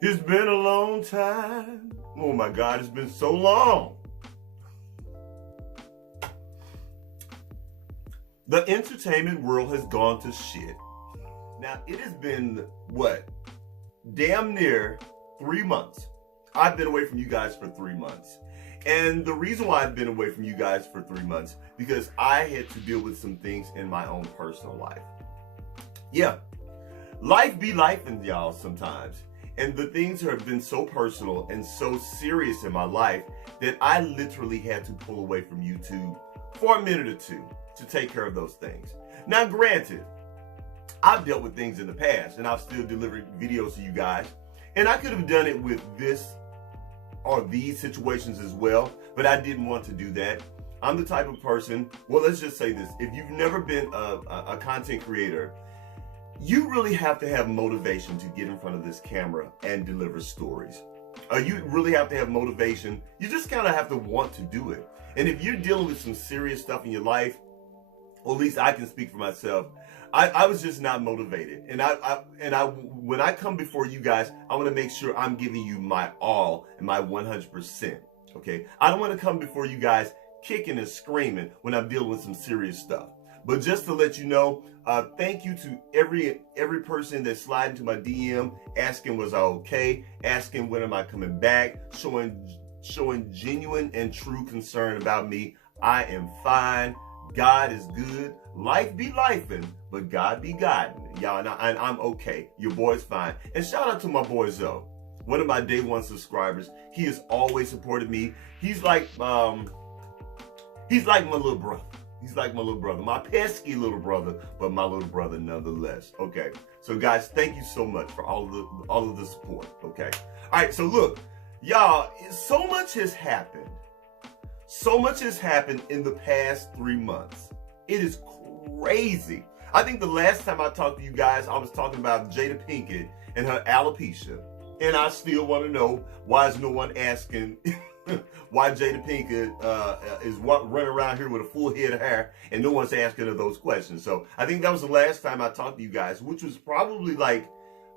It's been a long time. Oh my God, it's been so long. The entertainment world has gone to shit. Now, it has been, what, damn near 3 months. I've been away from you guys for 3 months. And the reason why I've been away from you guys for 3 months, because I had to deal with some things in my own personal life. Yeah, life be lifing, y'all, sometimes. And the things have been so personal and so serious in my life that I literally had to pull away from YouTube for a minute or two to take care of those things. Now, granted, I've dealt with things in the past and I've still delivered videos to you guys. And I could have done it with this or these situations as well, but I didn't want to do that. I'm the type of person, well, let's just say this. If you've never been a content creator, you really have to have motivation to get in front of this camera and deliver stories. You really have to have motivation. You just kind of have to want to do it. And if you're dealing with some serious stuff in your life, or at least I can speak for myself, I was just not motivated. And when I come before you guys, I want to make sure I'm giving you my all and my 100%. Okay? I don't want to come before you guys kicking and screaming when I'm dealing with some serious stuff. But just to let you know, thank you to every person that slid into my DM, asking was I okay, asking when am I coming back, showing genuine and true concern about me. I am fine. God is good. Life be lifing, but God be guiding. Y'all, and I'm okay. Your boy's fine. And shout out to my boy Zoe, one of my day one subscribers. He has always supported me. He's like my little brother. He's like my little brother, my pesky little brother, but my little brother nonetheless. Okay. So guys, thank you so much for all of the support. Okay. All right. So look, y'all, so much has happened. So much has happened in the past 3 months. It is crazy. I think the last time I talked to you guys, I was talking about Jada Pinkett and her alopecia. And I still want to know, why is no one asking why Jada Pinkett is running around here with a full head of hair and no one's asking her those questions. So I think that was the last time I talked to you guys, which was probably like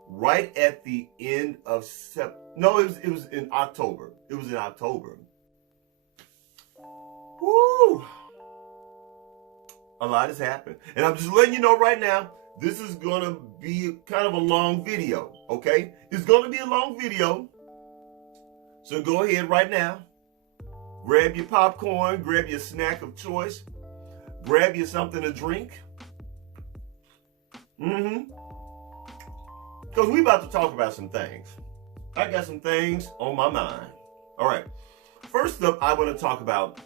right at the end of no, it was in October. It was in October. Woo! A lot has happened. And I'm just letting you know right now, this is going to be kind of a long video, okay? It's going to be a long video. So go ahead right now. Grab your popcorn, grab your snack of choice, grab you something to drink. Because we about to talk about some things. I got some things on my mind. All right. First up, I want to talk about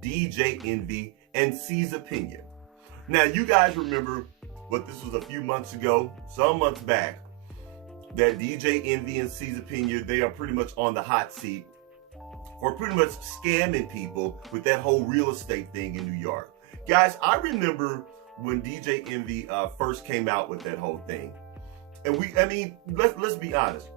DJ Envy and C's opinion. Now, you guys remember what this was a few months ago, some months back, that DJ Envy and C's opinion, they are pretty much on the hot seat for pretty much scamming people with that whole real estate thing in New York. Guys, I remember when DJ Envy first came out with that whole thing. And let's be honest.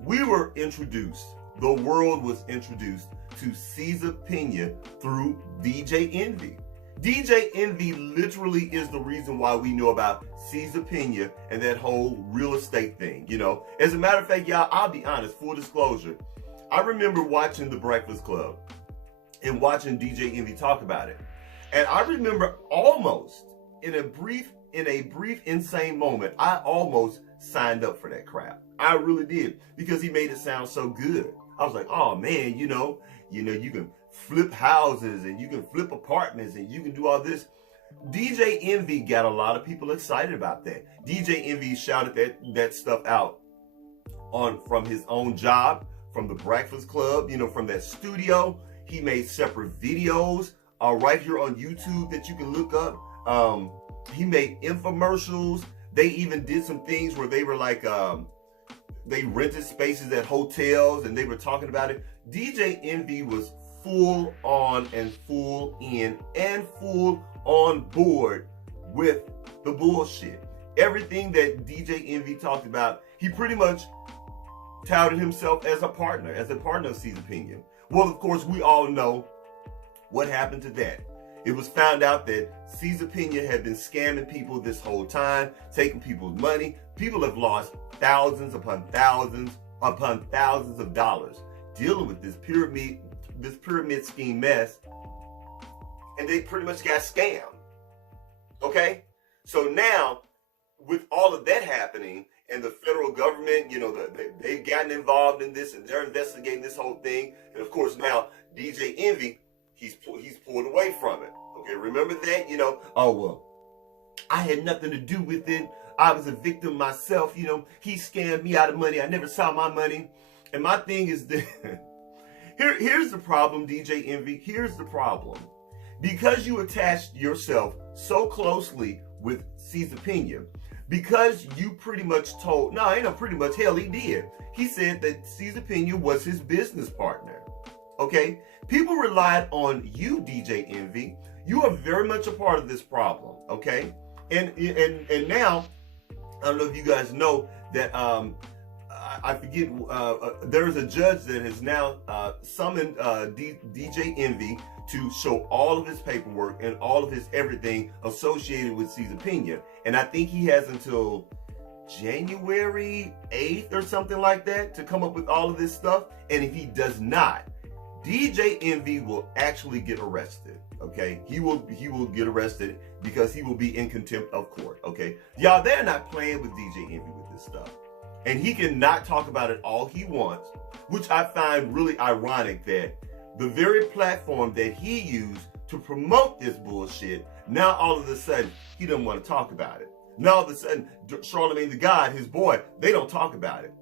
We were introduced, the world was introduced to C's opinion through DJ Envy. DJ Envy literally is the reason why we know about C's opinion and that whole real estate thing, you know. As a matter of fact, y'all, I'll be honest, full disclosure, I remember watching The Breakfast Club and watching DJ Envy talk about it. And I remember almost in a brief insane moment, I almost signed up for that crap. I really did, because he made it sound so good. I was like, oh man, you know, you can flip houses and you can flip apartments and you can do all this. DJ Envy got a lot of people excited about that. DJ Envy shouted that stuff out from his own job, from The Breakfast Club, you know, from that studio. He made separate videos right here on YouTube that you can look up. He made infomercials. They even did some things where they were like, they rented spaces at hotels and they were talking about it. DJ Envy was full on and full in and full on board with the bullshit. Everything that DJ Envy talked about, he pretty much touted himself as a partner of C's opinion. Well, of course, we all know what happened to that. It was found out that Cesar Pena had been scamming people this whole time, taking people's money. People have lost thousands upon thousands of dollars dealing with this pyramid scheme mess, and they pretty much got scammed. Okay? So now, with all of that happening, and the federal government, you know, they've gotten involved in this, and they're investigating this whole thing. And of course now, DJ Envy, he's pulled away from it. Okay, remember that? You know, oh, well, I had nothing to do with it. I was a victim myself. You know, he scammed me out of money. I never saw my money. And my thing is that, here's the problem, DJ Envy. Here's the problem. Because you attached yourself so closely with Cesar Pena, because you pretty much told, no, ain't no pretty much, hell, he did. He said that Cesar Pena was his business partner. Okay? People relied on you, DJ Envy. You are very much a part of this problem. Okay? And now, I don't know if you guys know that, I forget, there is a judge that has now summoned DJ Envy to show all of his paperwork and all of his everything associated with Cesar Pena. And I think he has until January 8th or something like that to come up with all of this stuff. And if he does not, DJ Envy will actually get arrested. Okay, he will get arrested because he will be in contempt of court. Okay, y'all, they're not playing with DJ Envy with this stuff. And he cannot talk about it all he wants, which I find really ironic that the very platform that he used to promote this bullshit, now all of a sudden, he doesn't want to talk about it. Now all of a sudden, Charlamagne the God, his boy, they don't talk about it.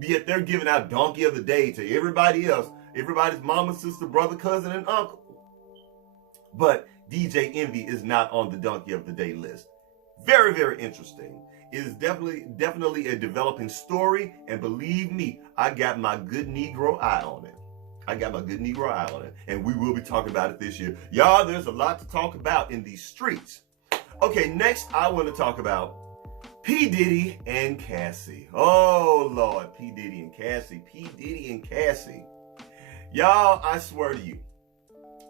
Yet they're giving out Donkey of the Day to everybody else, everybody's mama, sister, brother, cousin, and uncle. But DJ Envy is not on the Donkey of the Day list. Very, very interesting. It is definitely a developing story, and believe me, I got my good Negro eye on it. And we will be talking about it this year. Y'all, there's a lot to talk about in these streets. Okay, next I want to talk about P. Diddy and Cassie. Oh, Lord, P. Diddy and Cassie. P. Diddy and Cassie. Y'all, I swear to you.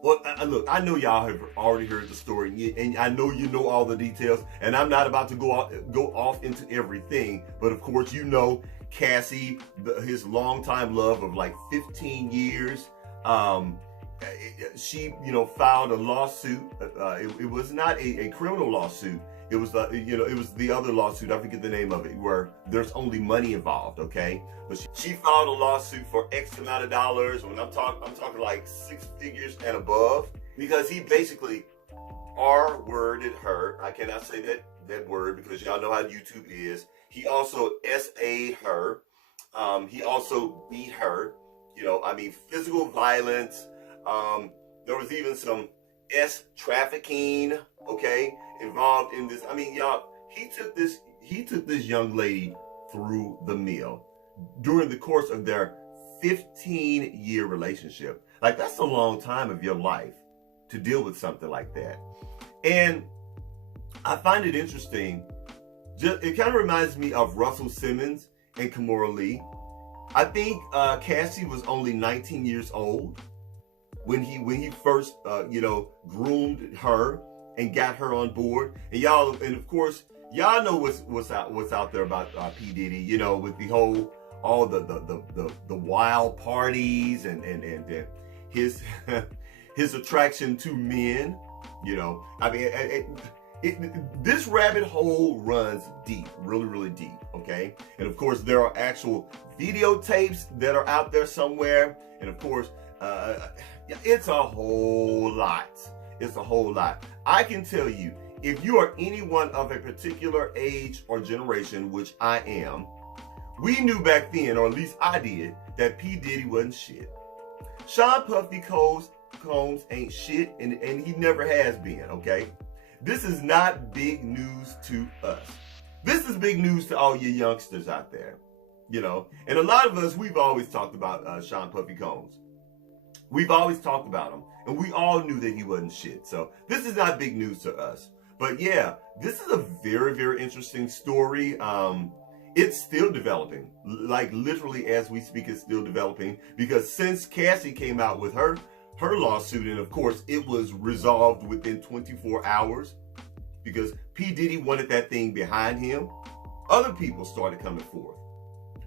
Well, look, I know y'all have already heard the story, and I know you know all the details, and I'm not about to go off into everything, but of course, you know, Cassie, his longtime love of like 15 years, she, you know, filed a lawsuit. It was not a criminal lawsuit. It was, you know, it was the other lawsuit. I forget the name of it, where there's only money involved. Okay, but she filed a lawsuit for X amount of dollars. When I'm talking like 6 figures and above, because he basically R-worded her. I cannot say that word because y'all know how YouTube is. He also SA'd her. He also beat her. You know, I mean, physical violence. There was even some trafficking, okay, involved in this. I mean, y'all, he took this young lady through the mill during the course of their 15-year relationship. Like, that's a long time of your life to deal with something like that. And I find it interesting. It kind of reminds me of Russell Simmons and Kimora Lee. I think Cassie was only 19 years old when he first you know, groomed her and got her on board. And y'all, and of course, y'all know what's out there about P. Diddy, you know, with the whole the wild parties and his his attraction to men. You know, I mean, this rabbit hole runs deep, really deep. Okay, and of course there are actual videotapes that are out there somewhere, and of course it's a whole lot. It's a whole lot. I can tell you, if you are anyone of a particular age or generation, which I am, we knew back then, or at least I did, that P. Diddy wasn't shit. Sean Puffy Combs ain't shit, and he never has been, okay? This is not big news to us. This is big news to all you youngsters out there, you know? And a lot of us, we've always talked about Sean Puffy Combs. We've always talked about him, and we all knew that he wasn't shit. So this is not big news to us. But yeah, this is a very interesting story. It's still developing. Like literally as we speak, it's still developing. Because since Cassie came out with her her lawsuit, and of course it was resolved within 24 hours because P. Diddy wanted that thing behind him. Other people started coming forth.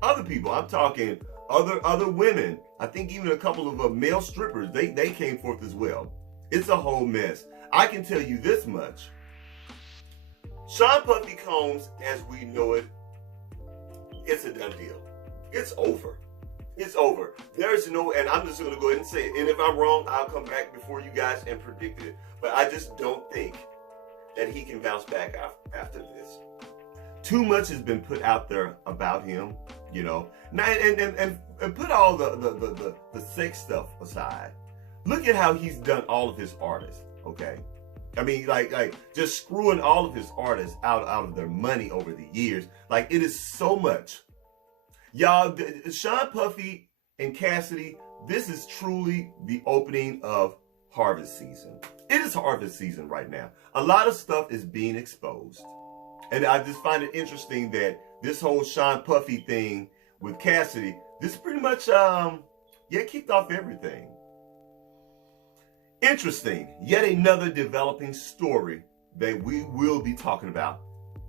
Other people, I'm talking other women. I think even a couple of male strippers, they came forth as well. It's a whole mess. I can tell you this much. Sean Puffy Combs, as we know it, it's a done deal. It's over. It's over. There's no, and I'm just going to go ahead and say it. And if I'm wrong, I'll come back before you guys and predict it. But I just don't think that he can bounce back after this. Too much has been put out there about him, you know. Now, and put all the sex stuff aside. Look at how he's done all of his artists, okay? I mean, like just screwing all of his artists out of their money over the years. Like, it is so much. Y'all, Sean Puffy and Cassidy, this is truly the opening of harvest season. It is harvest season right now. A lot of stuff is being exposed. And I just find it interesting that this whole Sean Puffy thing with Cassidy, this pretty much, kicked off everything. Interesting. Yet another developing story that we will be talking about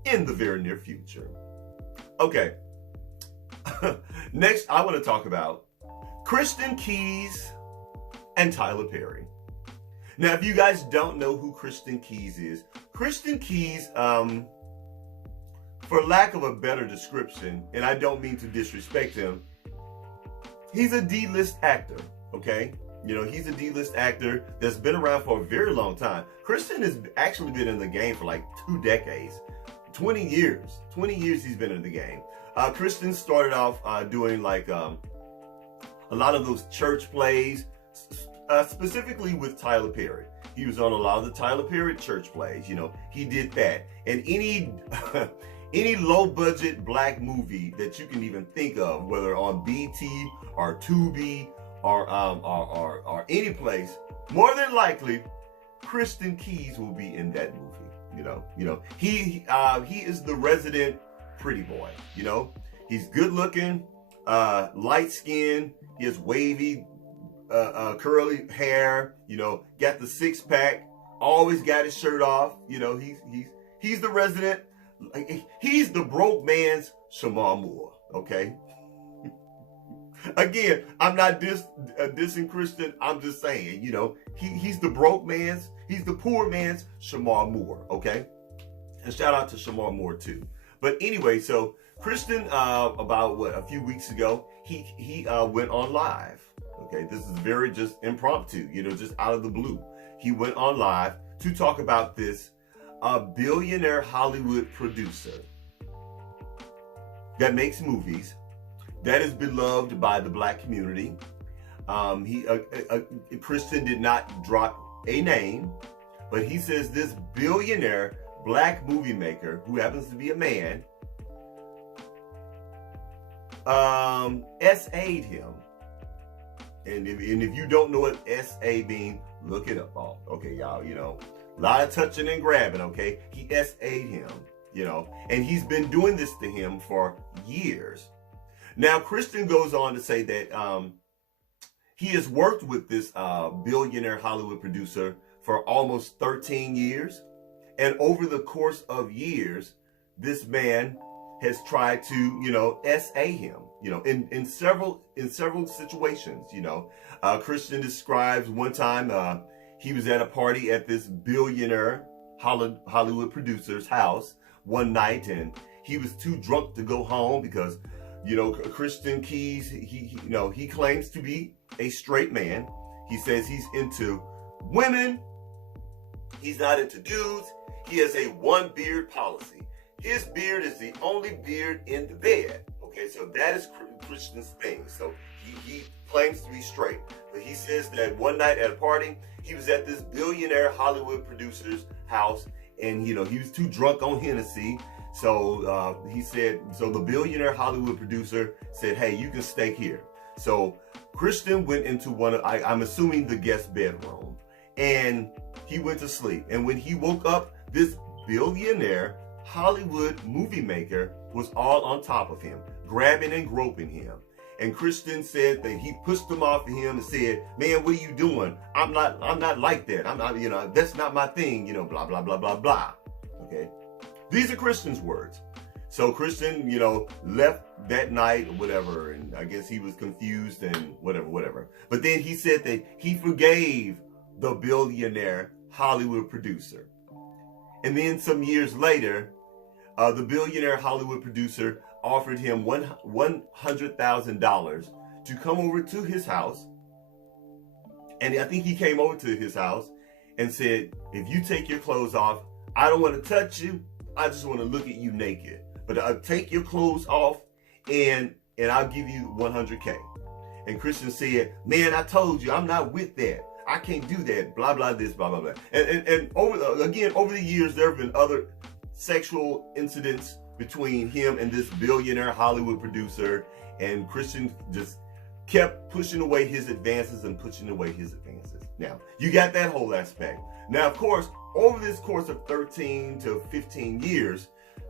in the very near future. Okay. Next, I want to talk about Christian Keys and Tyler Perry. Now, if you guys don't know who Christian Keys is, Christian Keys, for lack of a better description, and I don't mean to disrespect him, he's a D-list actor, okay? You know, he's a D-list actor that's been around for a very long time. Christian has actually been in the game for like 2 decades. 20 years. 20 years he's been in the game. Christian started off doing like a lot of those church plays, specifically with Tyler Perry. He was on a lot of the Tyler Perry church plays. You know, he did that. And any low-budget black movie that you can even think of, whether on BT or Tubi or any place, more than likely, Christian Keys will be in that movie. You know, he is the resident pretty boy. You know, he's good looking, light skin. He has wavy, curly hair. You know, got the 6-pack. Always got his shirt off. You know, he's the resident. He's the broke man's Shamar Moore. Okay. Again, I'm not dissing Christian. I'm just saying, you know, he's the broke man's, he's the poor man's Shamar Moore, okay? And shout out to Shamar Moore too. But anyway, so Christian, about a few weeks ago, he went on live. Okay, this is very just impromptu, you know, just out of the blue. He went on live to talk about this billionaire Hollywood producer that makes movies, that is beloved by the black community. Christian did not drop a name, but he says this billionaire black movie maker, who happens to be a man, SA'd him. And if you don't know what SA means, look it up, all. Okay, y'all, you know, a lot of touching and grabbing, okay? He SA'd him, you know, and he's been doing this to him for years. Now, Christian goes on to say that he has worked with this billionaire Hollywood producer for almost 13 years. And over the course of years, this man has tried to, you know, SA him, you know, in several situations, you know. Christian describes one time he was at a party at this billionaire Hollywood producer's house one night, and he was too drunk to go home because, you know, Christian Keys, he claims to be a straight man. He says he's into women. He's not into dudes. He has a one beard policy. His beard is the only beard in the bed. Okay, so that is Christian's thing. So he claims to be straight. But he says that one night at a party, he was at this billionaire Hollywood producer's house, and, you know, he was too drunk on Hennessy. So he said, so the billionaire Hollywood producer said, hey, you can stay here. So Christian went into one of, I'm assuming, the guest bedroom, and he went to sleep. And when he woke up, this billionaire Hollywood movie maker was all on top of him, grabbing and groping him. And Christian said that he pushed them off of him and said, man, what are you doing? I'm not like that. I'm not, that's not my thing, blah, blah, blah, blah, blah. Okay. These are Christian's words. So Christian, left that night or whatever, and I guess he was confused and whatever. But then he said that he forgave the billionaire Hollywood producer. And then some years later, the billionaire Hollywood producer offered him $100,000 to come over to his house. And I think he came over to his house and said, if you take your clothes off, I don't want to touch you. I just want to look at you naked. But I'll take your clothes off and I'll give you 100K. And Christian said, man, I told you, I'm not with that. I can't do that. Blah, blah, this, blah, blah, blah. And over the years, there have been other sexual incidents between him and this billionaire Hollywood producer. And Christian just kept pushing away his advances and pushing away his advances. Now, you got that whole aspect. Now, of course, over this course of 13 to 15 years,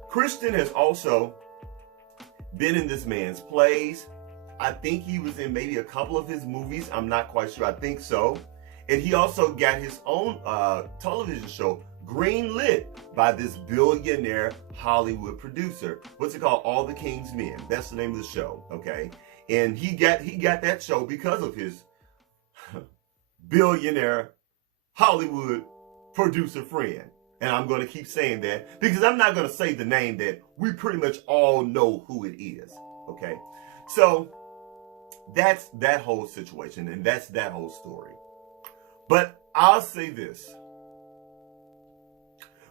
Christian has also been in this man's plays. I think he was in maybe a couple of his movies. I'm not quite sure. I think so. And he also got his own television show greenlit by this billionaire Hollywood producer. What's it called? All the King's Men. That's the name of the show. Okay. And he got that show because of his billionaire Hollywood producer friend. And I'm going to keep saying that because I'm not going to say the name that we pretty much all know who it is. Okay. So that's that whole situation, and that's that whole story. But I'll say this.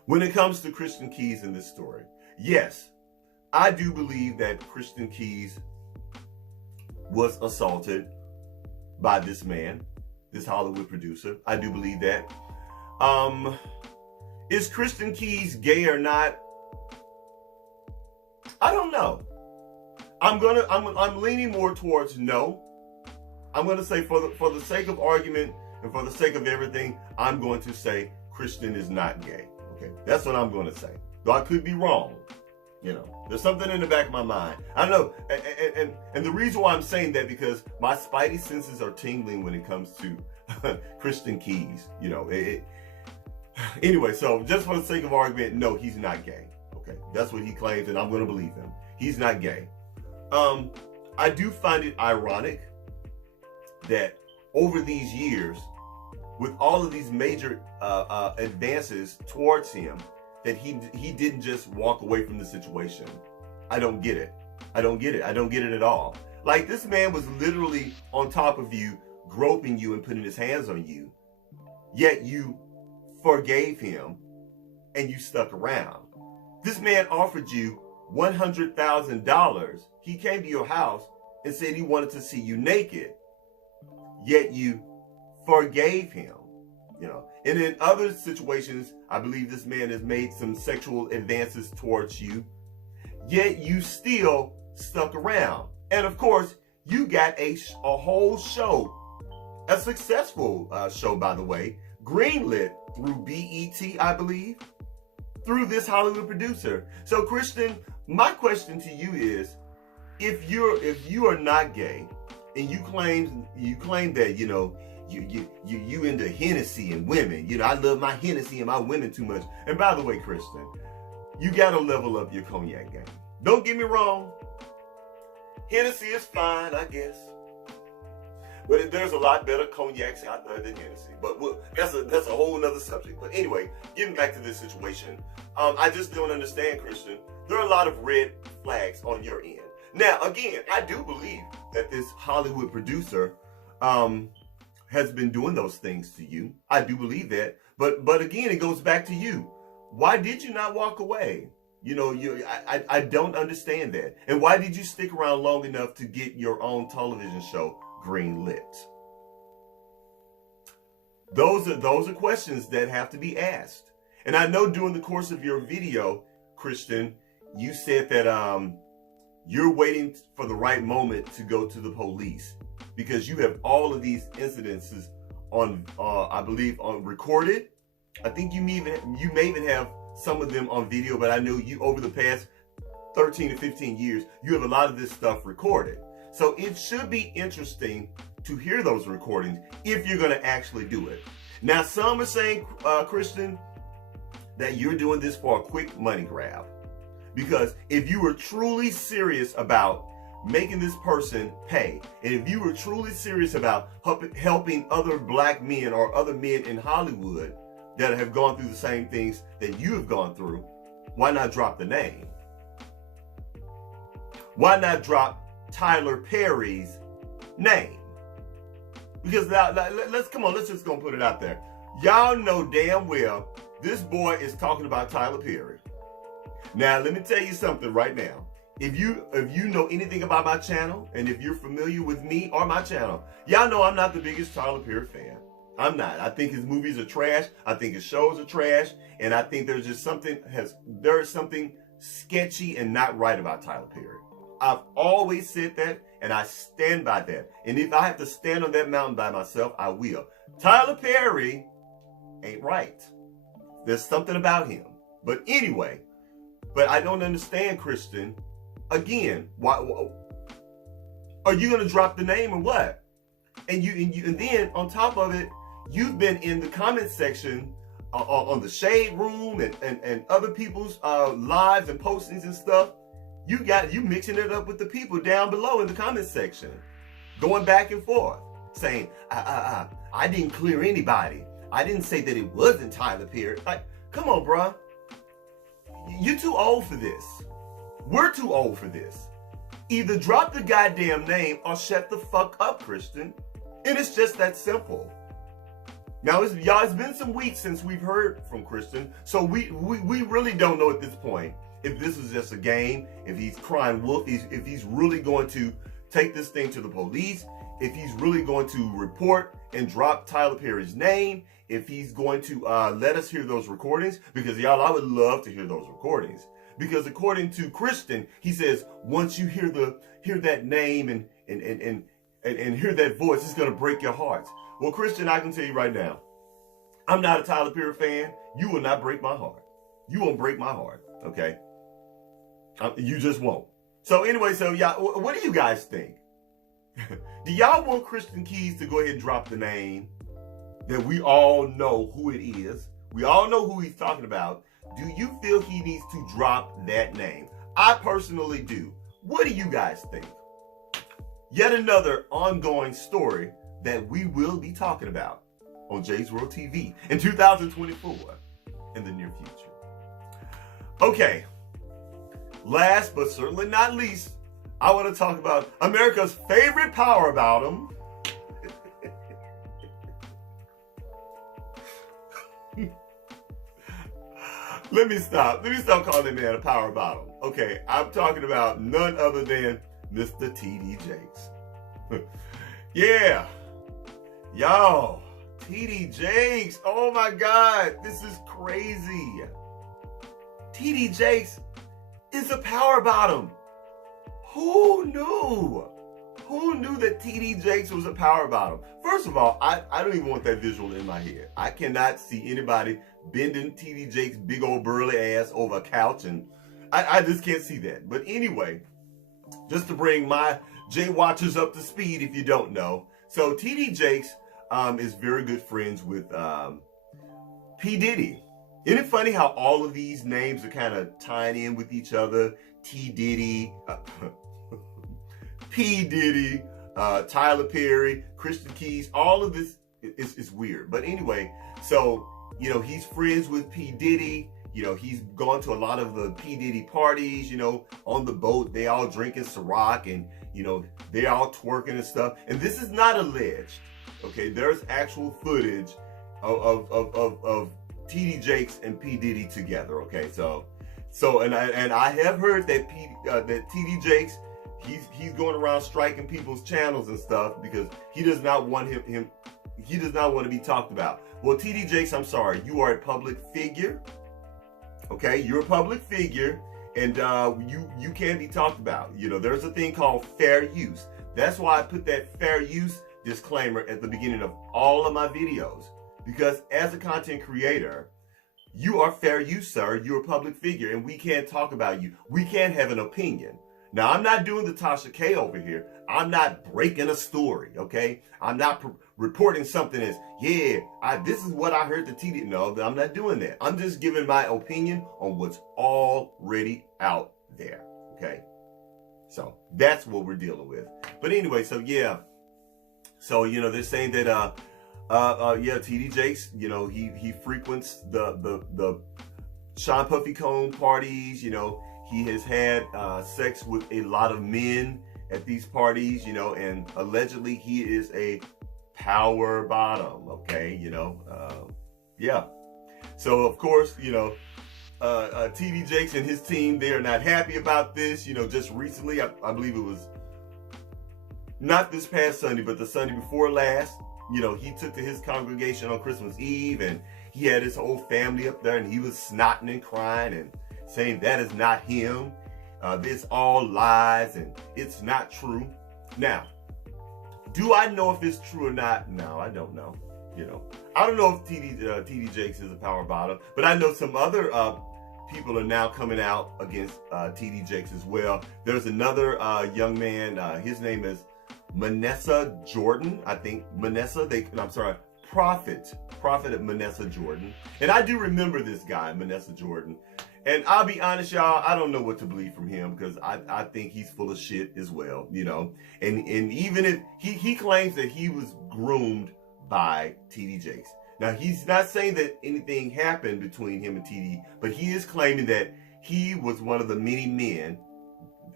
When it comes to Christian Keys in this story, yes, I do believe that Christian Keys was assaulted by this man, this Hollywood producer. I do believe that. Is Christian Keys gay or not? I don't know. I'm leaning more towards no. I'm gonna say for the sake of argument and for the sake of everything, I'm going to say Christian is not gay. Okay, that's what I'm going to say. Though I could be wrong. There's something in the back of my mind. I don't know, and the reason why I'm saying that because my spidey senses are tingling when it comes to Christian Keys. Anyway, so just for the sake of argument, no, he's not gay. Okay, that's what he claims, and I'm going to believe him. He's not gay. I do find it ironic that over these years, with all of these major advances towards him, that he didn't just walk away from the situation. I don't get it. I don't get it. I don't get it at all. Like, this man was literally on top of you, groping you and putting his hands on you, yet you forgave him and you stuck around. This man offered you $100,000. He came to your house and said he wanted to see you naked, yet you forgave him. And in other situations, I believe this man has made some sexual advances towards you, yet you still stuck around. And of course, you got a whole show, a successful show, by the way, greenlit through BET, I believe, through this Hollywood producer. So Christian, my question to you is, if you are not gay and you claim that, you into Hennessy and women, I love my Hennessy and my women too much. And by the way, Christian, you got to level up your cognac game. Don't get me wrong. Hennessy is fine, I guess. But there's a lot better cognacs out there than Hennessy. But that's a whole nother subject. But anyway, getting back to this situation, I just don't understand, Christian. There are a lot of red flags on your end. Now, again, I do believe that this Hollywood producer has been doing those things to you. I do believe that. But again, it goes back to you. Why did you not walk away? I don't understand that. And why did you stick around long enough to get your own television show greenlit? Those are questions that have to be asked. And I know during the course of your video, Christian, you said that you're waiting for the right moment to go to the police because you have all of these incidences on, I believe, on recorded. I think you may even have some of them on video, but I know you over the past 13 to 15 years, you have a lot of this stuff recorded. So it should be interesting to hear those recordings if you're going to actually do it. Now, some are saying, Christian, that you're doing this for a quick money grab. Because if you were truly serious about making this person pay, and if you were truly serious about helping other black men or other men in Hollywood that have gone through the same things that you have gone through, why not drop the name? Why not drop Tyler Perry's name? Because now, let's just go put it out there. Y'all know damn well this boy is talking about Tyler Perry. Now, let me tell you something right now. If you know anything about my channel, and if you're familiar with me or my channel, y'all know I'm not the biggest Tyler Perry fan. I'm not. I think his movies are trash. I think his shows are trash. And I think there's just something sketchy and not right about Tyler Perry. I've always said that, and I stand by that. And if I have to stand on that mountain by myself, I will. Tyler Perry ain't right. There's something about him. But anyway, but I don't understand, Christian. Again, why are you going to drop the name or what? And then on top of it, you've been in the comment section on the Shade Room and other people's lives and postings and stuff. You mixing it up with the people down below in the comment section, going back and forth, saying, I didn't clear anybody. I didn't say that it wasn't Tyler Perry. Like, come on, bro. You're too old for this. We're too old for this. Either drop the goddamn name or shut the fuck up, Christian. And it's just that simple. Now, it's been some weeks since we've heard from Christian, so we really don't know at this point if this is just a game, if he's crying wolf, if he's really going to take this thing to the police, if he's really going to report and drop Tyler Perry's name, if he's going to let us hear those recordings, because y'all, I would love to hear those recordings. Because according to Christian, he says once you hear that name and hear that voice, it's gonna break your hearts. Well, Christian, I can tell you right now, I'm not a Tyler Perry fan. You will not break my heart. You won't break my heart, okay? You just won't. So anyway, so y'all, what do you guys think? Do y'all want Christian Keys to go ahead and drop the name that we all know who it is? We all know who he's talking about. Do you feel he needs to drop that name? I personally do. What do you guys think? Yet another ongoing story that we will be talking about on JaisWorldtv in 2024 in the near future. Okay, last but certainly not least, I want to talk about America's favorite power bottom. Let me stop calling that man a power bottom. Okay, I'm talking about none other than Mr. tdjakes. Yeah, y'all, tdjakes. Oh my God, this is crazy. tdjakes is a power bottom. Who knew? Who knew that tdjakes was a power bottom? First of all, I don't even want that visual in my head. I cannot see anybody bending tdjakes' big old burly ass over a couch, and I just can't see that. But anyway, just to bring my J watchers up to speed, if you don't know, so tdjakes is very good friends with P. Diddy. Isn't it funny how all of these names are kind of tying in with each other? T. Diddy, P. Diddy, Tyler Perry, Christian Keys, all of this is weird. But anyway, so, you know, he's friends with P. Diddy. You know, he's gone to a lot of the P. Diddy parties, you know, on the boat. They all drinking Ciroc and, you know, they're all twerking and stuff. And this is not alleged, okay? There's actual footage of tdjakes and P. Diddy together, okay? So and I have heard that that tdjakes, he's going around striking people's channels and stuff because he does not want he does not want to be talked about. Well, tdjakes, I'm sorry, you are a public figure. Okay, you're a public figure, and you can be talked about. You know, there's a thing called fair use. That's why I put that fair use disclaimer at the beginning of all of my videos. Because as a content creator, you are fair use, sir. You're a public figure, and we can't talk about you. We can't have an opinion. Now, I'm not doing the Tasha K over here. I'm not breaking a story, okay? I'm not reporting something as, yeah, this is what I heard the TD. No, I'm not doing that. I'm just giving my opinion on what's already out there, okay? So that's what we're dealing with. But anyway, so yeah. So, you know, they're saying that, yeah, TD Jakes, you know, he frequents the Sean Puffy Cone parties, you know. He has had sex with a lot of men at these parties, you know, and allegedly he is a power bottom, okay, you know, yeah. So, of course, you know, TD Jakes and his team, they are not happy about this. You know, just recently, I believe it was not this past Sunday, but the Sunday before last, you know, he took to his congregation on Christmas Eve, and he had his whole family up there, and he was snotting and crying and saying that is not him. This all lies and it's not true. Now, do I know if it's true or not? No, I don't know. You know, I don't know if TD Jakes is a power bottom, but I know some other people are now coming out against TD Jakes as well. There's another young man. His name is Manessa Jordan. I think Prophet at Manessa Jordan. And I do remember this guy, Manessa Jordan. And I'll be honest, y'all, I don't know what to believe from him, because I think he's full of shit as well, you know. And even if he claims that he was groomed by TD Jakes. Now, he's not saying that anything happened between him and TD, but he is claiming that he was one of the many men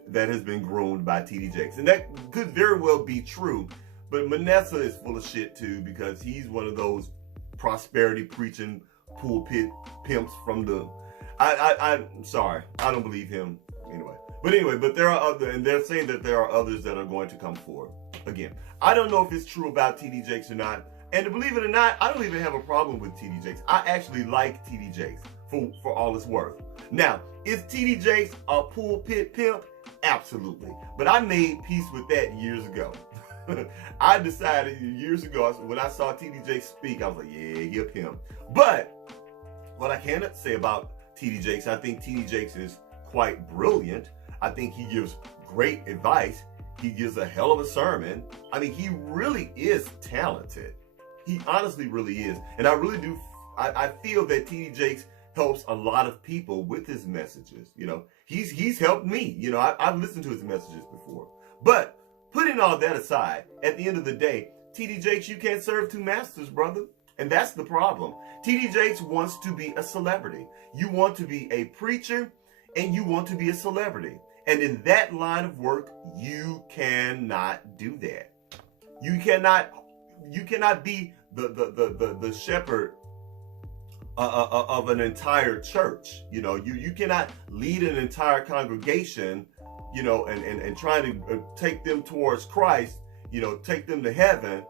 that has been groomed by TD Jakes. And that could very well be true, but Manessa is full of shit too, because he's one of those prosperity preaching pulpit pimps from the... I'm sorry, I don't believe him anyway. But there are other, and they're saying that there are others that are going to come forward. Again, I don't know if it's true about TD Jakes or not. And to believe it or not, I don't even have a problem with TD Jakes. I actually like TD Jakes for all it's worth. Now, is TD Jakes a pulpit pimp? Absolutely. But I made peace with that years ago. I decided years ago, when I saw TD Jakes speak, I was like, yeah, he a pimp. But what I cannot say about TD Jakes, I think TD Jakes is quite brilliant. I think he gives great advice. He gives a hell of a sermon. I mean, he really is talented. He honestly really is. And I really do, I feel that TD Jakes helps a lot of people with his messages. You know, he's helped me. You know, I've listened to his messages before. But putting all that aside, at the end of the day, TD Jakes, you can't serve two masters, brother. And that's the problem. TD Jakes wants to be a celebrity. You want to be a preacher, and you want to be a celebrity. And in that line of work, you cannot do that. You cannot be the shepherd of an entire church. You know, you cannot lead an entire congregation, you know, and try to take them towards Christ, you know, take them to heaven.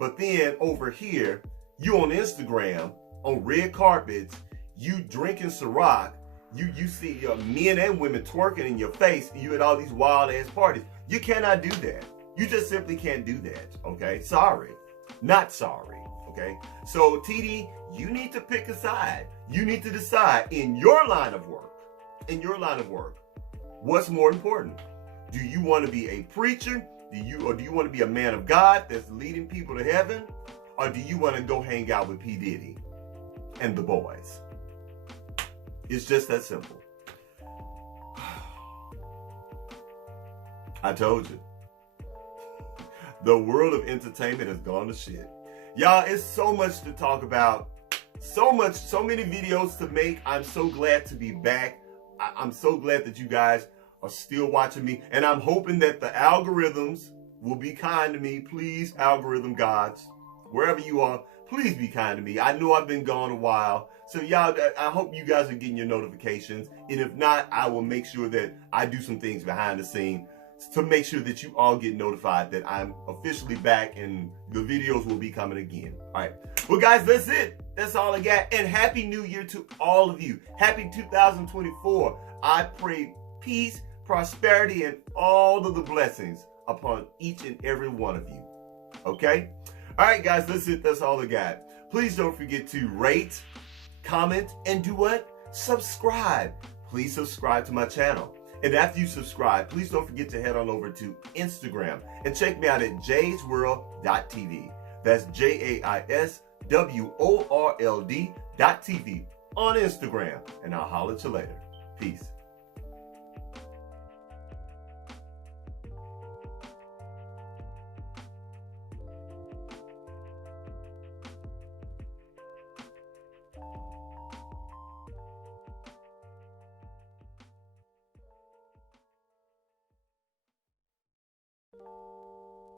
But then over here, you on Instagram, on red carpets, you drinking Ciroc, you see men and women twerking in your face, you at all these wild ass parties. You cannot do that. You just simply can't do that, okay? Sorry. Not sorry, okay? So TD, you need to pick a side. You need to decide in your line of work, what's more important? Do you want to be a preacher? Do you want to be a man of God that's leading people to heaven? Or do you want to go hang out with P. Diddy and the boys? It's just that simple. I told you. The world of entertainment has gone to shit. Y'all, it's so much to talk about. So many videos to make. I'm so glad to be back. I'm so glad that you guys are still watching me. And I'm hoping that the algorithms will be kind to me. Please, algorithm gods, wherever you are, please be kind to me. I know I've been gone a while. So y'all, I hope you guys are getting your notifications. And if not, I will make sure that I do some things behind the scene to make sure that you all get notified that I'm officially back and the videos will be coming again. All right. Well, guys, that's it. That's all I got. And Happy New Year to all of you. Happy 2024. I pray peace, prosperity, and all of the blessings upon each and every one of you. Okay? All right, guys, that's it. That's all I got. Please don't forget to rate, comment, and do what? Subscribe. Please subscribe to my channel. And after you subscribe, please don't forget to head on over to Instagram and check me out at JaisWorldtv. That's JaisWorld.tv on Instagram. And I'll holler at you later. Peace.